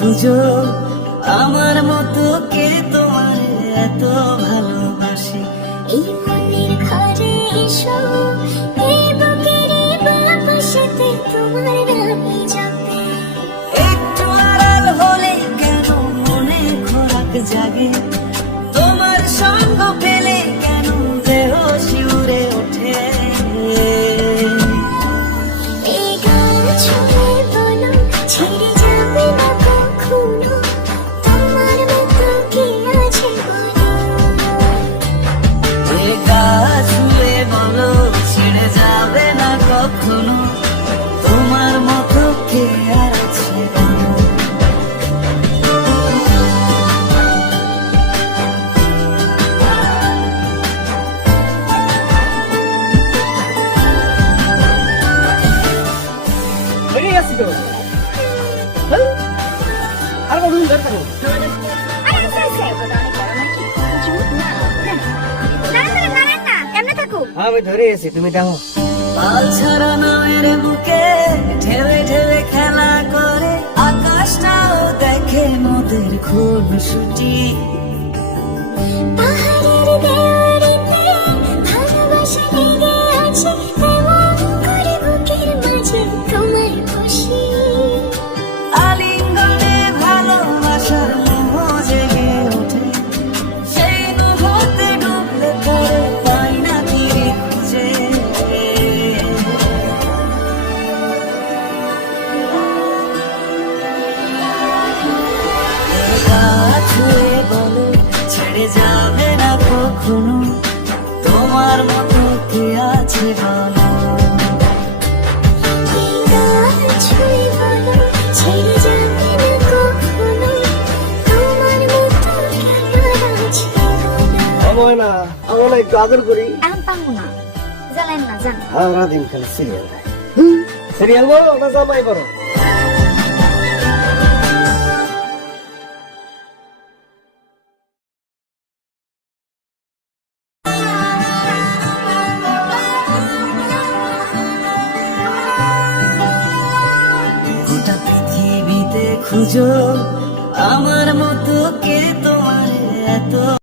খুঁজো, আমার মতো কে তোমার এত ভালোবাসে। এই মনের ঘরে এসো, এই বুকের বাসাতে তোমার নামে জপে। একটু আড়াল হলে কেন মনে খোরাক জাগে, তোমার সঙ্গ পেলে কেন দেহ শিউরে ওঠে। এই গান ছুঁয়ে বলো ছেড়ে যাবে না কখনো, তোমার মতো কে আছে বলো। এ গা ছুঁয়ে বলো ছেড়ে যাবে না কখনো, তোমার মতো কে আর আছে বলো। রেডি আছি তো। হ্যাঁ? আর কতক্ষণ ধরে থাকো? আরে আচ্ছা আচ্ছা, বলো অনেক বড় নাকি? কিছু না না এমনি থাকো। আমি ধরে আছি, তুমি দেখো। পাল ছাড়া নামের বুকে ঢেলে ঢেলে খেলা করে, আকাশটাও দেখে মোদের খুনসুটি। পাহাড়ের দেওয়ারিতে ভালোবাসা লেগে আছে, এমন করে বুকের মাঝে তোমার খুশি। আলিঙ্গনে ভালোবাসার মোহ জেগে ওঠে, সেই মোহতে ডুবলে পরে পাই না তীরে খুঁজে। গা ছুঁয়ে বলো ছেড়ে যাবে না কখনো, তোমার মতো কে আছে বলো। এই গান ছুঁয়ে বলো ছেড়ে যাবে না কখনো, তোমার মতো কে আর আছে বলো। আমার না একটু আদর করি। এখন পাবো না, জ্বালেন না জান। সারা দিন খালি সিরিয়াল দেয়। সিরিয়াল বলো না জামাই বলো? গোটা পৃথিবীতে খুঁজো, আমার মতো কে তোমার এত